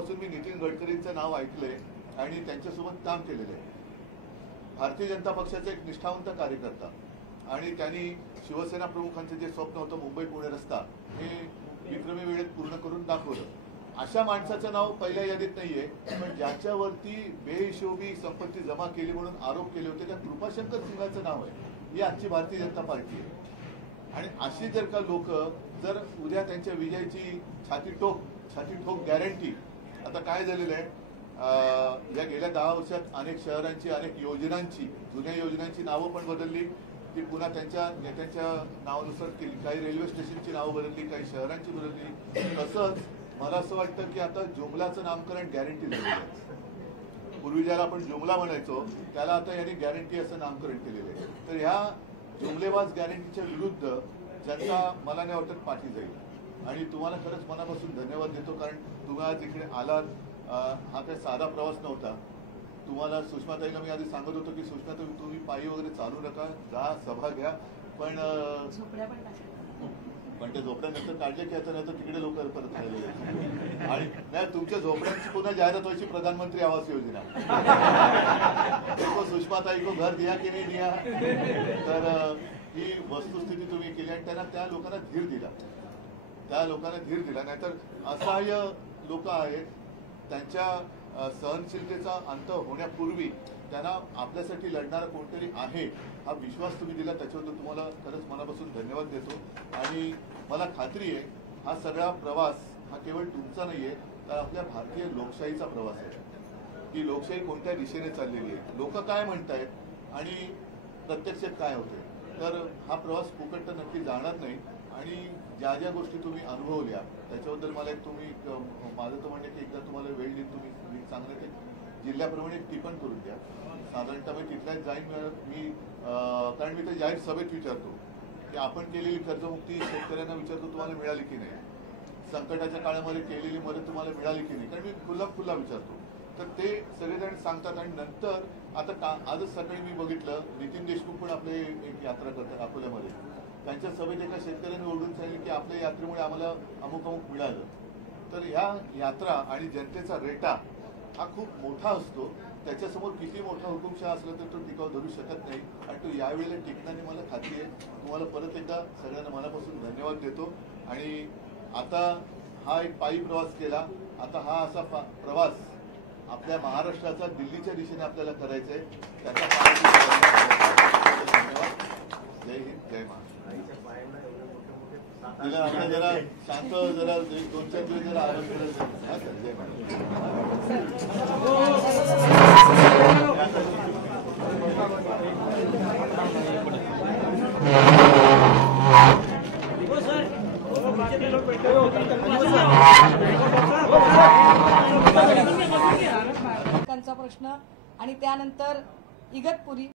तेव्हापासून मी नितीन गडकरींचं नाव ऐकलंय आणि त्यांच्यासोबत काम केलेलं आहे. भारतीय जनता पक्षाचा एक निष्ठावंत कार्यकर्ता आणि त्यांनी शिवसेना प्रमुखांचं जे स्वप्न होतं मुंबई पुणे रस्ता हे विक्रमी वेळेत पूर्ण करून दाखवलं. अशा माणसाचं नाव पहिल्या यादीत नाहीये, पण ज्याच्यावरती बेहिशोबी संपत्ती जमा केली म्हणून आरोप केले होते त्या कृपाशंकर सिंगाचं नाव आहे. ही आजची भारतीय जनता पार्टी आहे. आणि अशी जर का लोक जर उद्या त्यांच्या विजयाची छाती ठोक गॅरंटी, आता काय झालेलं आहे, या गेल्या 10 वर्षात अनेक शहरांची अनेक योजनांची जुन्या योजनांची नावं पण बदलली, ती पुन्हा त्यांच्या नेत्यांच्या नावानुसार केली. काही रेल्वे स्टेशनची नावं बदलली, काही शहरांची बदलली. तसंच मला असं वाटतं की आता जुमलाचं नामकरण गॅरंटी झालेलं आहे. पूर्वी ज्याला आपण जुमला म्हणायचो त्याला आता यांनी गॅरंटी असं नामकरण केलेलं आहे. तर ह्या जुमलेबाज गॅरंटीच्या विरुद्ध जनता मला नाही वाटत पाठी जाईल. आणि तुम्हाला खरंच मनापासून धन्यवाद देतो, कारण तुम्ही आज इकडे आलात. हा काही साधा प्रवास नव्हता. तुम्हाला सुषमाताईला मी आधी सांगत होतो की सुषमाताई तुम्ही पायी वगैरे चालू नका, जा सभा घ्या, पण त्या झोपड्यानंतर काढले की आता नाही तर तिकडे लोक परत राहिले. आणि नाही तुमच्या झोपड्यांची पुन्हा जाहिरात व्हायची प्रधानमंत्री आवास योजना. सुषमाताई को घर दिया की नाही दिया. तर ही वस्तुस्थिती तुम्ही केली आणि त्यांना त्या लोकांना धीर दिला. नाहीतर असहाय्य लोक आहेत, त्यांच्या सहनशीलतेचा अंत होण्यापूर्वी त्यांना आपल्यासाठी लढणारा कोणतरी आहे हा विश्वास तुम्ही दिला, त्याच्याबद्दल तुम्हाला खरंच मनापासून धन्यवाद देतो. आणि मला खात्री आहे हा सगळा प्रवास हा केवळ तुमचा नाहीये, तर आपल्या भारतीय लोकशाहीचा प्रवास आहे. की लोकशाही कोणत्या दिशेने चाललेली आहे, लोक काय म्हणतायत आणि प्रत्यक्षात काय होते. तर हा प्रवास फुकट तर नक्की जाणार नाही. आणि ज्या ज्या गोष्टी तुम्ही अनुभवल्या त्याच्याबद्दल मला एक तुम्ही माझं तर म्हणणे की एकदा तुम्हाला वेळ देत तुम्ही चांगलं ते जिल्ह्याप्रमाणे टिपण करून द्या. साधारणतः मी तिथल्याच जाईन मी, कारण मी तर जाहीर सभेत विचारतो की आपण केलेली कर्जमुक्ती शेतकऱ्यांना विचारतो तुम्हाला मिळाली की नाही, संकटाच्या काळामध्ये केलेली मदत तुम्हाला मिळाली की नाही, कारण मी खुल्ला विचारतो. तर ते सगळेजण सांगतात. आणि नंतर आता आजच सकाळी मी बघितलं नितीन देशमुख पण आपले एक यात्रा करतात अकोल्यामध्ये. त्यांच्या सभेत एका शेतकऱ्यांनी ओरडून सांगितलं की आपल्या यात्रेमुळे आम्हाला अमुक मिळालं. तर ह्या यात्रा आणि जनतेचा रेटा हा खूप मोठा असतो. त्याच्यासमोर किती मोठा हुकुमशहा असला तर तो टिकाव धरू शकत नाही. आणि तो यावेळेला टिकण्याने मला खात्री आहे. तुम्हाला परत एकदा सगळ्यांना मनापासून धन्यवाद देतो. आणि आता हा एक पायी प्रवास केला, आता हा असा प्रवास आपल्या महाराष्ट्राचा दिल्लीच्या दिशेने आपल्याला करायचा आहे. त्याचा धन्यवाद. जय हिंद, जय महाराष्ट्र. तिला आता जरा शांत, जरा 2-4 दिवस जरा आराम करायचं. हा सर, जय प्रश्न आणि त्यानंतर इगतपुरी